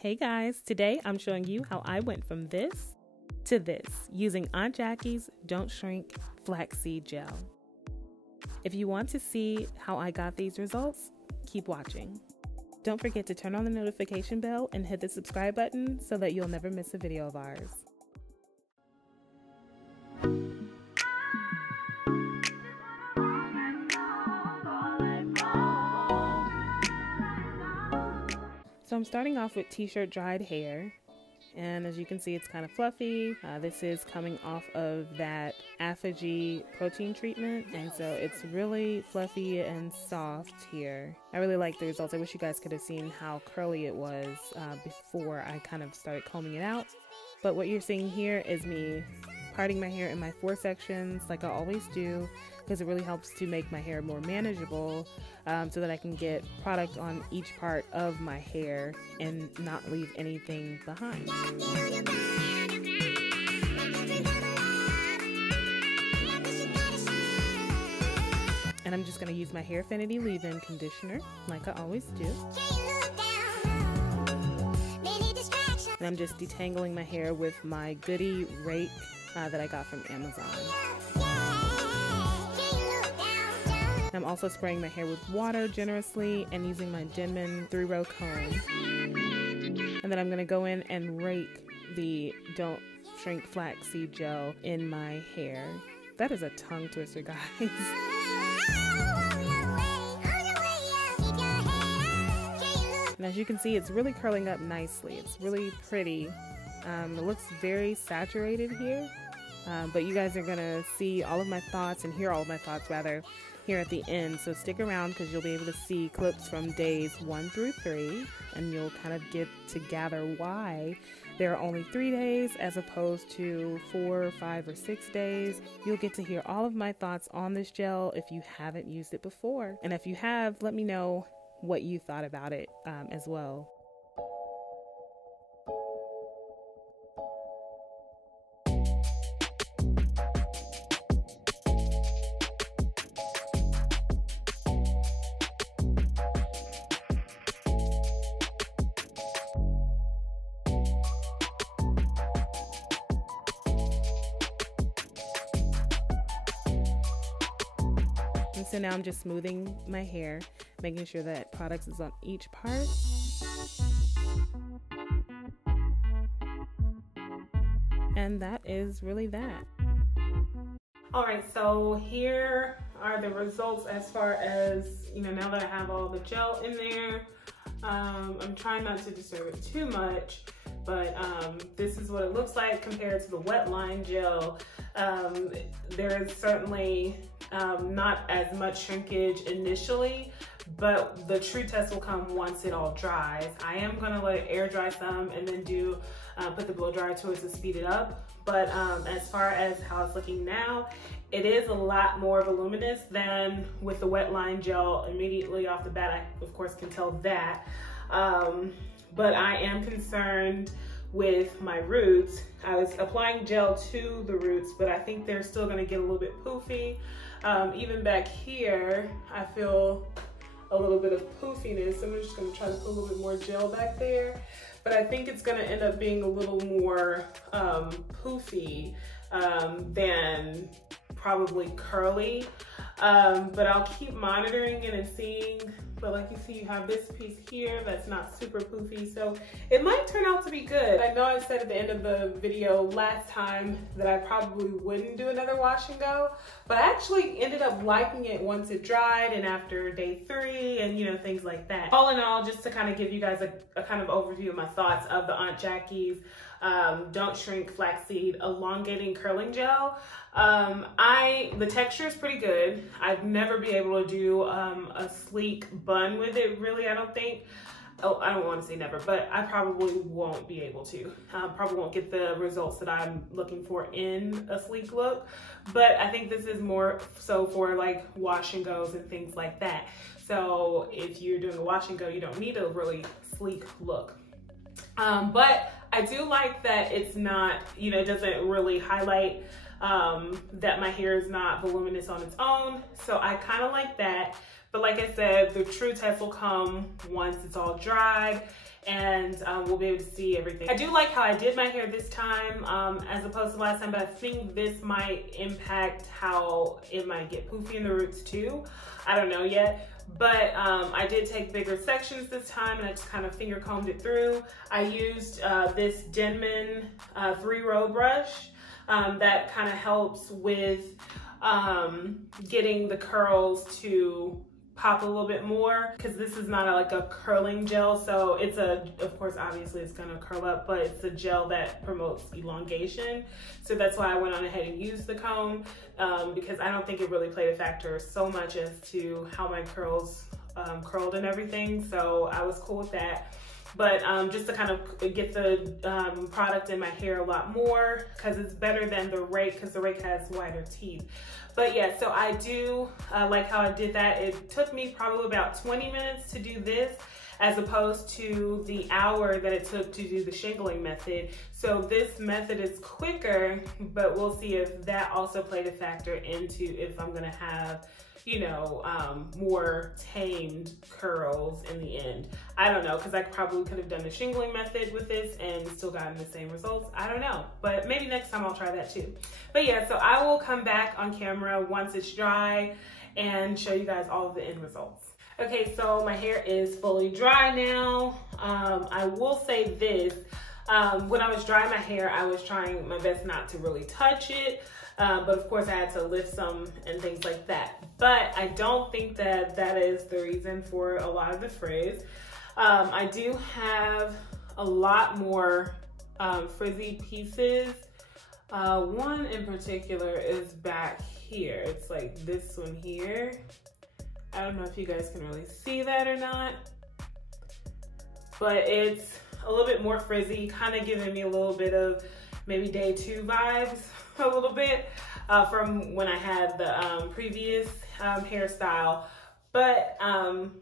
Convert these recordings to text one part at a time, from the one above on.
Hey guys, today I'm showing you how I went from this to this using Aunt Jackie's Don't Shrink Flaxseed Gel. If you want to see how I got these results, keep watching. Don't forget to turn on the notification bell and hit the subscribe button so that you'll never miss a video of ours. So I'm starting off with t-shirt dried hair, and as you can see it's kind of fluffy. This is coming off of that Apogee protein treatment, and so it's really fluffy and soft here. I really like the results. I wish you guys could have seen how curly it was before I kind of started combing it out. But what you're seeing here is me parting my hair in my 4 sections like I always do, because it really helps to make my hair more manageable, so that I can get product on each part of my hair and not leave anything behind. And I'm just going to use my Hairfinity leave-in conditioner like I always do. And I'm just detangling my hair with my Goody rake that I got from Amazon. I'm also spraying my hair with water generously and using my Denman 3-row comb. And then I'm going to go in and rake the Don't Shrink Flaxseed Gel in my hair. That is a tongue twister, guys. And as you can see, it's really curling up nicely. It's really pretty. It looks very saturated here, but you guys are going to see all of my thoughts and hear all of my thoughts rather here at the end, so stick around because you'll be able to see clips from days 1 through 3, and you'll kind of get to gather why there are only 3 days as opposed to 4, 5, or 6 days. You'll get to hear all of my thoughts on this gel if you haven't used it before, and if you have, let me know what you thought about it as well. And so now I'm just smoothing my hair, making sure that product is on each part. And that is really that. All right, so here are the results as far as, now that I have all the gel in there. I'm trying not to disturb it too much, but this is what it looks like compared to the wet line gel. There is certainly not as much shrinkage initially, but the true test will come once it all dries. I am gonna let it air dry some and then put the blow dryer to it to speed it up. But as far as how it's looking now, it is a lot more voluminous than with the wet line gel immediately off the bat. I, of course, can tell that. But I am concerned with my roots. I was applying gel to the roots, but I think they're still gonna get a little bit poofy. Even back here, I feel a little bit of poofiness. I'm just gonna try to put a little bit more gel back there. But I think it's gonna end up being a little more poofy than probably curly. But I'll keep monitoring it and seeing. But like you see, you have this piece here that's not super poofy, so it might turn out to be good. I know I said at the end of the video last time that I probably wouldn't do another wash and go, but I actually ended up liking it once it dried and after day 3 and things like that. All in all, just to kind of give you guys a kind of overview of my thoughts of the Aunt Jackie's Don't Shrink Flaxseed Elongating Curling Gel. The texture is pretty good. I'd never be able to do a sleek bun with it, really, I don't think. Oh, I don't want to say never, but I probably won't be able to. Probably won't get the results that I'm looking for in a sleek look, but I think this is more so for like wash and goes and things like that. So if you're doing a wash and go, you don't need a really sleek look. But I do like that it's not, it doesn't really highlight that my hair is not voluminous on its own. So I kind of like that. But like I said, the true test will come once it's all dried and we'll be able to see everything. I do like how I did my hair this time as opposed to last time, but I think this might impact how it might get poofy in the roots too. I don't know yet. But I did take bigger sections this time, and I just kind of finger combed it through. I used this Denman 3-row brush that kind of helps with getting the curls to pop a little bit more, because this is not like a curling gel, so it's of course obviously it's gonna curl up, but it's a gel that promotes elongation. So that's why I went on ahead and used the comb, because I don't think it really played a factor so much as to how my curls curled and everything, so I was cool with that. But just to kind of get the product in my hair a lot more, because it's better than the rake, because the rake has wider teeth. But yeah, so I do like how I did that. It took me probably about 20 minutes to do this, as opposed to the hour that it took to do the shingling method. So this method is quicker, but we'll see if that also played a factor into if I'm gonna have, you know, more tamed curls in the end. I don't know, because I probably could have done the shingling method with this and still gotten the same results. I don't know, but maybe next time I'll try that too. But yeah, so I will come back on camera once it's dry and show you guys all of the end results. Okay, so my hair is fully dry now. I will say this, when I was drying my hair, I was trying my best not to really touch it. But of course I had to lift some and things like that. But I don't think that that is the reason for a lot of the frizz. I do have a lot more frizzy pieces. One in particular is back here. It's like this one here. I don't know if you guys can really see that or not, but it's a little bit more frizzy, kind of giving me a little bit of maybe day 2 vibes. A little bit from when I had the previous hairstyle, but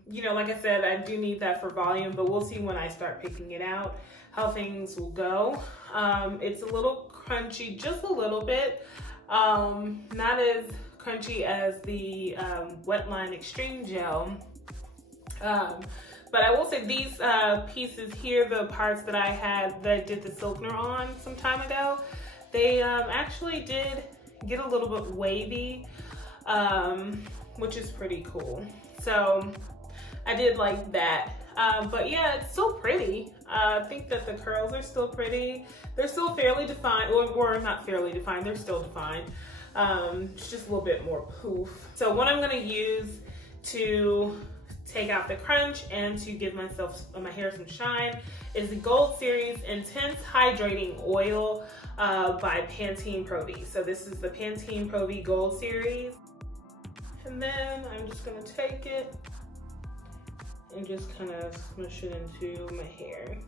you know, like I said, I do need that for volume, but we'll see when I start picking it out how things will go. It's a little crunchy, just a little bit, not as crunchy as the Wetline Extreme Gel, but I will say these pieces here, the parts that I had that I did the Silkner on some time ago, they actually did get a little bit wavy, which is pretty cool. So I did like that. But yeah, it's still pretty. I think that the curls are still pretty. They're still fairly defined, or not fairly defined, they're still defined. It's just a little bit more poof. So what I'm gonna use to take out the crunch and to give my hair some shine is the Gold Series Intense Hydrating Oil by Pantene Pro V. So this is the Pantene Pro V Gold Series. And then I'm just gonna take it and just kind of smush it into my hair.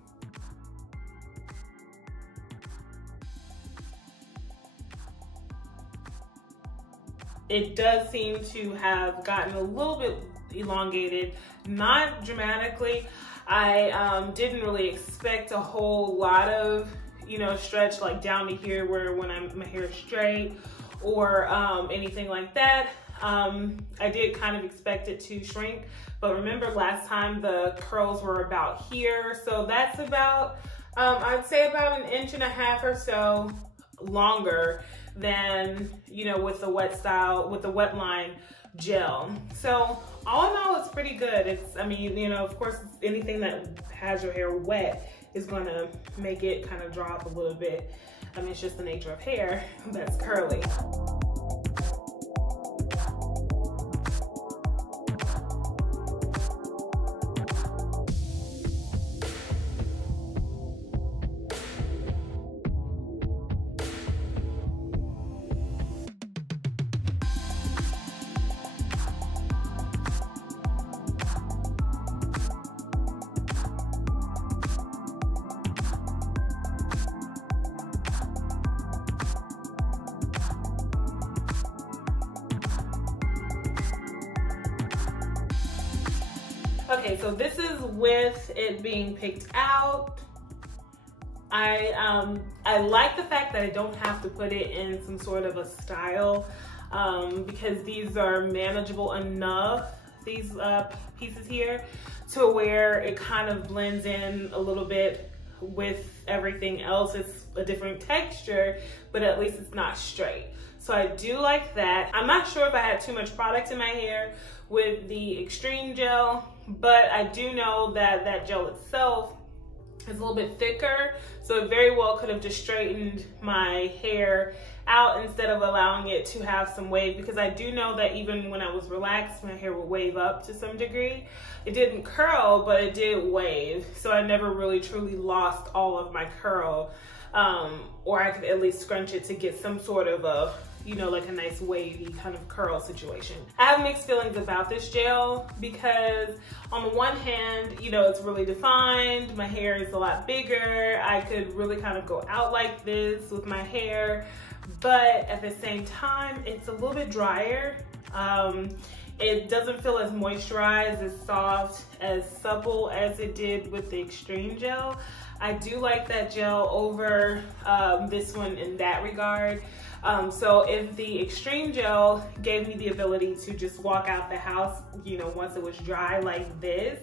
It does seem to have gotten a little bit elongated, not dramatically. I didn't really expect a whole lot of, you know, stretch like down to here where when my hair is straight or anything like that. I did kind of expect it to shrink, but remember last time the curls were about here, so that's about I'd say about 1.5 inches or so longer than, you know, with the Wetline gel. So all in all, it's pretty good. It's, I mean, you know, of course, anything that has your hair wet is gonna make it kind of drop a little bit. I mean, it's just the nature of hair that's curly. Okay, so this is with it being picked out. I like the fact that I don't have to put it in some sort of a style because these are manageable enough. these pieces here to where it kind of blends in a little bit with everything else. It's a different texture, but at least it's not straight. So I do like that. I'm not sure if I had too much product in my hair with the extreme gel, but I do know that that gel itself is a little bit thicker, so it very well could have just straightened my hair out instead of allowing it to have some wave, because I do know that even when I was relaxed, my hair would wave up to some degree. It didn't curl, but it did wave, so I never really truly lost all of my curl, or I could at least scrunch it to get some sort of a, you know, like a nice wavy kind of curl situation. I have mixed feelings about this gel because on the one hand, you know, it's really defined. My hair is a lot bigger. I could really kind of go out like this with my hair, but at the same time, it's a little bit drier. It doesn't feel as moisturized, as soft, as supple as it did with the extreme gel. I do like that gel over this one in that regard. So if the extreme gel gave me the ability to just walk out the house, you know, once it was dry like this,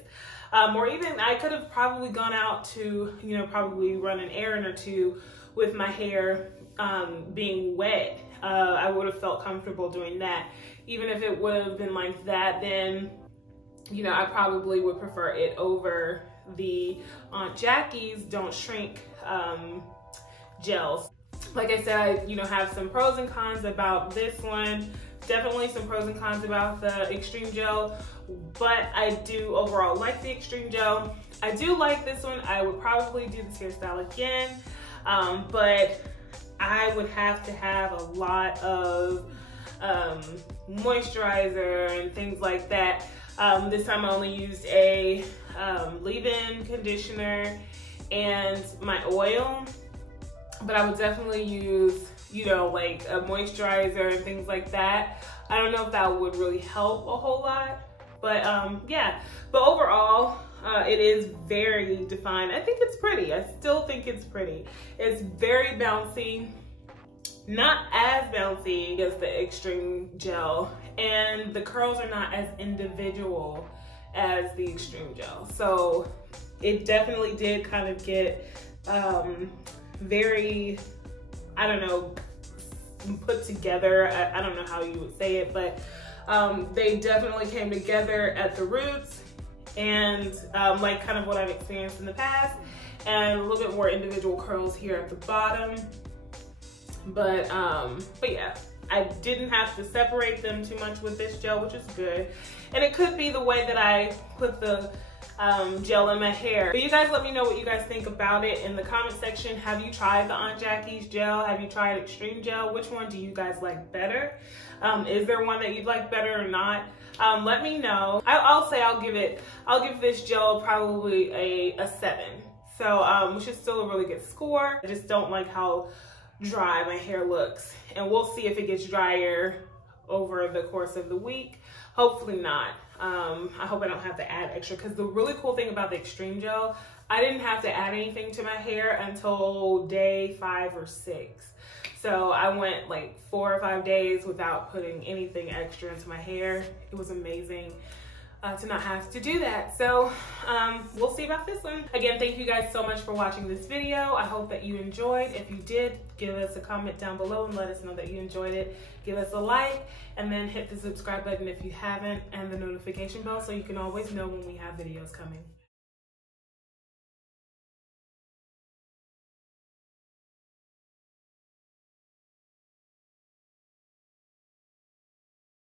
or even I could have probably gone out to, you know, probably run an errand or two with my hair being wet. I would have felt comfortable doing that. Even if it would have been like that, then, you know, I probably would prefer it over the Aunt Jackie's Don't Shrink gels. Like I said, I, you know, have some pros and cons about this one. Definitely some pros and cons about the extreme gel, but I do overall like the extreme gel. I do like this one. I would probably do this hairstyle again, but I would have to have a lot of moisturizer and things like that. This time I only used a leave-in conditioner and my oil, but I would definitely use, you know, like a moisturizer and things like that. I don't know if that would really help a whole lot, but yeah. But overall, it is very defined. I think it's pretty. I still think it's pretty. It's very bouncy. Not as bouncy as the extreme gel, and the curls are not as individual as the extreme gel. So it definitely did kind of get very, I don't know, put together. I don't know how you would say it, but they definitely came together at the roots, and like kind of what I've experienced in the past, and a little bit more individual curls here at the bottom. But yeah, I didn't have to separate them too much with this gel, which is good. And it could be the way that I put the gel in my hair. But you guys let me know what you guys think about it in the comment section. Have you tried the Aunt Jackie's gel? Have you tried extreme gel? Which one do you guys like better? Is there one that you'd like better or not? Let me know. I'll say I'll give this gel probably a 7. So which is still a really good score. I just don't like how dry my hair looks, and we'll see if it gets drier over the course of the week. Hopefully not. I hope I don't have to add extra, because the really cool thing about the extreme gel, I didn't have to add anything to my hair until day 5 or 6. So I went like 4 or 5 days without putting anything extra into my hair. It was amazing to not have to do that. So we'll see about this one. Again, thank you guys so much for watching this video. I hope that you enjoyed. If you did, give us a comment down below and let us know that you enjoyed it. Give us a like, and then hit the subscribe button if you haven't, and the notification bell so you can always know when we have videos coming.